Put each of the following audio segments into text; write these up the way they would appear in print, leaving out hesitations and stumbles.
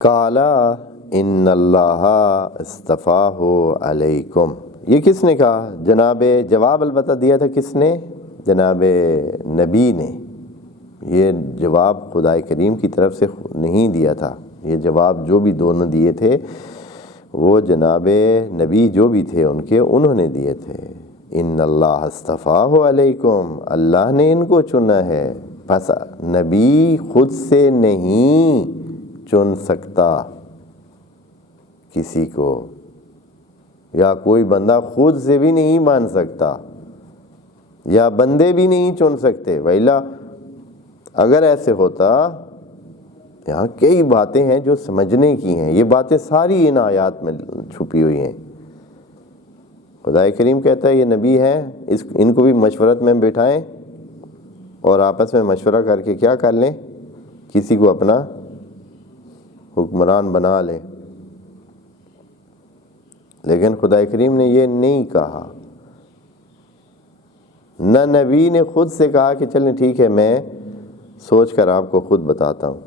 کالا ان اللہ اصطفاہ علیکم، یہ کس نے کہا؟ جواب البتہ دیا تھا کس نے؟ جناب نبی نے۔ یہ جواب خدائے کریم کی طرف سے نہیں دیا تھا، یہ جواب جو بھی دونوں دیے تھے وہ جناب نبی جو بھی تھے انہوں نے دیے تھے۔ ان اللہ اصطفاہ علیکم، اللہ نے ان کو چنا ہے۔ بس نبی خود سے نہیں چن سکتا کسی کو، یا کوئی بندہ خود سے بھی نہیں مان سکتا، یا بندے بھی نہیں چن سکتے۔ وَإِلَّا اگر ایسے ہوتا، یہاں کئی باتیں ہیں جو سمجھنے کی ہیں، یہ باتیں ساری ان آیات میں چھپی ہوئی ہیں۔ خدائے کریم کہتا ہے یہ نبی ہیں، ان کو بھی مشورت میں بٹھائیں اور آپس میں مشورہ کر کے کیا کر لیں؟ کسی کو اپنا حکمران بنا لیں۔ لیکن خدائے کریم نے یہ نہیں کہا، نہ نبی نے خود سے کہا کہ چلیں ٹھیک ہے میں سوچ کر آپ کو خود بتاتا ہوں۔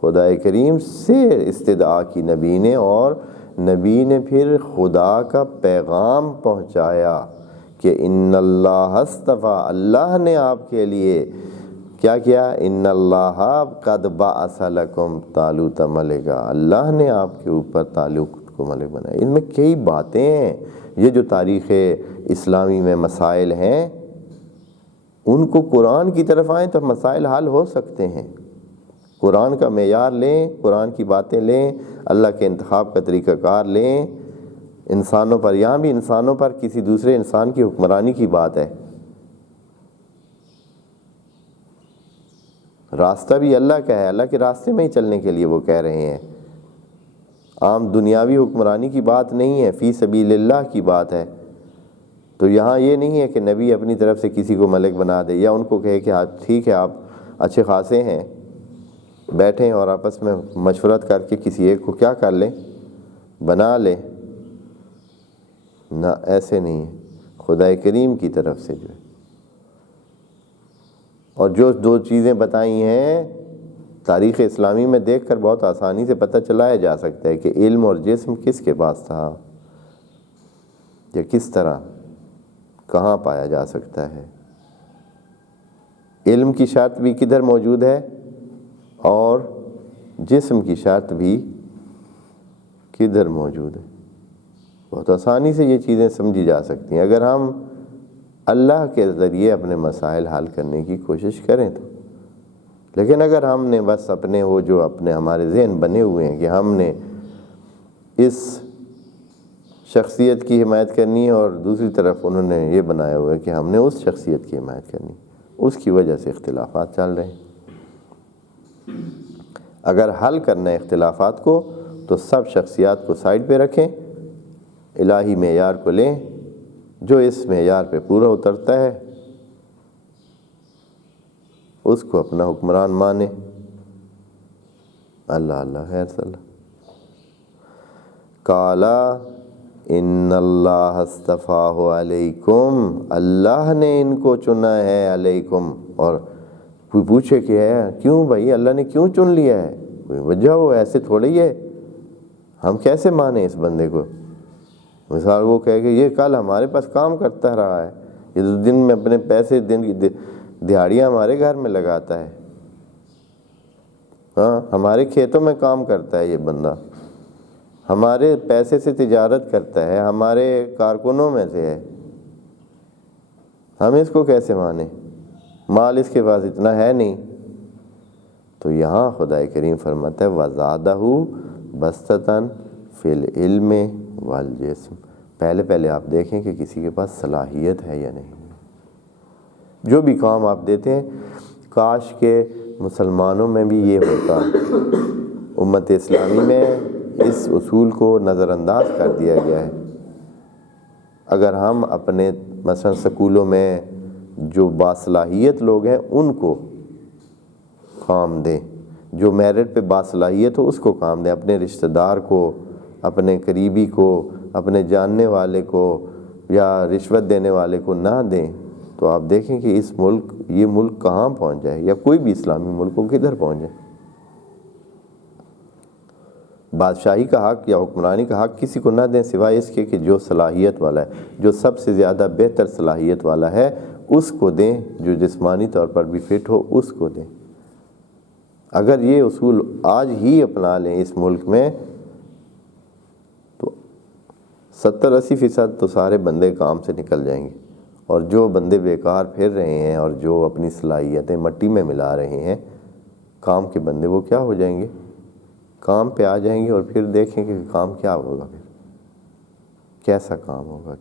خدائے کریم سے استدعا کی نبی نے، اور نبی نے پھر خدا کا پیغام پہنچایا کہ ان اللہ اصطفیٰ، اللہ نے آپ کے لیے کیا کیا؟ ان اللہ قد بعث لکم طالوت ملکا، اللہ نے آپ کے اوپر طالوت کو ملک بنایا۔ ان میں کئی باتیں ہیں، یہ جو تاریخ اسلامی میں مسائل ہیں ان کو قرآن کی طرف آئیں تو مسائل حل ہو سکتے ہیں۔ قرآن کا معیار لیں، قرآن کی باتیں لیں، اللہ کے انتخاب کا طریقہ کار لیں۔ انسانوں پر، یہاں بھی انسانوں پر کسی دوسرے انسان کی حکمرانی کی بات ہے، راستہ بھی اللہ کا ہے، اللہ کے راستے میں ہی چلنے کے لیے وہ کہہ رہے ہیں۔ عام دنیاوی حکمرانی کی بات نہیں ہے، فی سبیل اللہ کی بات ہے۔ تو یہاں یہ نہیں ہے کہ نبی اپنی طرف سے کسی کو ملک بنا دے، یا ان کو کہے کہ ٹھیک ہے آپ اچھے خاصے ہیں، بیٹھیں اور آپس میں مشورت کر کے کسی ایک کو کیا کر لیں؟ بنا لیں۔ نہ، ایسے نہیں ہے، خدائے کریم کی طرف سے جو ہے۔ اور جو دو چیزیں بتائی ہیں تاریخ اسلامی میں دیکھ کر بہت آسانی سے پتہ چلایا جا سکتا ہے کہ علم اور جسم کس کے پاس تھا، یا کس طرح کہاں پایا جا سکتا ہے۔ علم کی شرط بھی کدھر موجود ہے، اور جسم کی شرط بھی کدھر موجود ہے۔ بہت آسانی سے یہ چیزیں سمجھی جا سکتی ہیں اگر ہم اللہ کے ذریعے اپنے مسائل حل کرنے کی کوشش کریں تو۔ لیکن اگر ہم نے بس اپنے وہ جو اپنے ہمارے ذہن بنے ہوئے ہیں کہ ہم نے اس شخصیت کی حمایت کرنی ہے، اور دوسری طرف انہوں نے یہ بنایا ہوا ہے کہ ہم نے اس شخصیت کی حمایت کرنی، اس کی وجہ سے اختلافات چل رہے ہیں۔ اگر حل کرنا ہے اختلافات کو تو سب شخصیات کو سائڈ پہ رکھیں، الہی معیار کو لیں، جو اس معیار پہ پورا اترتا ہے اس کو اپنا حکمران مانے۔ اللہ اللہ خیر صلی اللہ۔ کالا ان اللہ اصطفاہ علیکم، اللہ نے ان کو چنا ہے علیکم۔ اور کوئی پوچھے کہ ہے کیوں بھائی اللہ نے کیوں چن لیا ہے؟ کوئی وجہ ہو، ایسے تھوڑے ہی ہے، ہم کیسے مانیں اس بندے کو؟ مثال وہ کہے کہ یہ کل ہمارے پاس کام کرتا رہا ہے، یہ دن میں اپنے پیسے دن کی دہاڑیاں ہمارے گھر میں لگاتا ہے، ہاں ہمارے کھیتوں میں کام کرتا ہے یہ بندہ، ہمارے پیسے سے تجارت کرتا ہے، ہمارے کارکنوں میں سے ہے، ہم اس کو کیسے مانیں؟ مال اس کے پاس اتنا ہے نہیں۔ تو یہاں خدائے کریم فرماتا ہے وَزَادَهُ بَسْطَةً فِي الْعِلْمِ وَالْجِسْمِ۔ پہلے آپ دیکھیں کہ کسی کے پاس صلاحیت ہے یا نہیں۔ جو بھی کام آپ دیتے ہیں، کاش کے مسلمانوں میں بھی یہ ہوتا۔ امت اسلامی میں اس اصول کو نظر انداز کر دیا گیا ہے۔ اگر ہم اپنے مثلا سکولوں میں جو باصلاحیت لوگ ہیں ان کو کام دیں، جو میرٹ پہ باصلاحیت ہو اس کو کام دیں، اپنے رشتہ دار کو، اپنے قریبی کو، اپنے جاننے والے کو یا رشوت دینے والے کو نہ دیں، تو آپ دیکھیں کہ یہ ملک کہاں پہنچ جائے، یا کوئی بھی اسلامی ملک کو کدھر پہنچ جائے۔ بادشاہی کا حق یا حکمرانی کا حق کسی کو نہ دیں سوائے اس کے کہ جو صلاحیت والا ہے، جو سب سے زیادہ بہتر صلاحیت والا ہے اس کو دیں، جو جسمانی طور پر بھی فٹ ہو اس کو دیں۔ اگر یہ اصول آج ہی اپنا لیں اس ملک میں تو 70-80% تو سارے بندے کام سے نکل جائیں گے، اور جو بندے بیکار پھر رہے ہیں اور جو اپنی صلاحیتیں مٹی میں ملا رہے ہیں کام کے بندے، وہ کیا ہو جائیں گے؟ کام پہ آ جائیں گے، اور پھر دیکھیں کہ کام کیا ہوگا، پھر کیسا کام ہوگا۔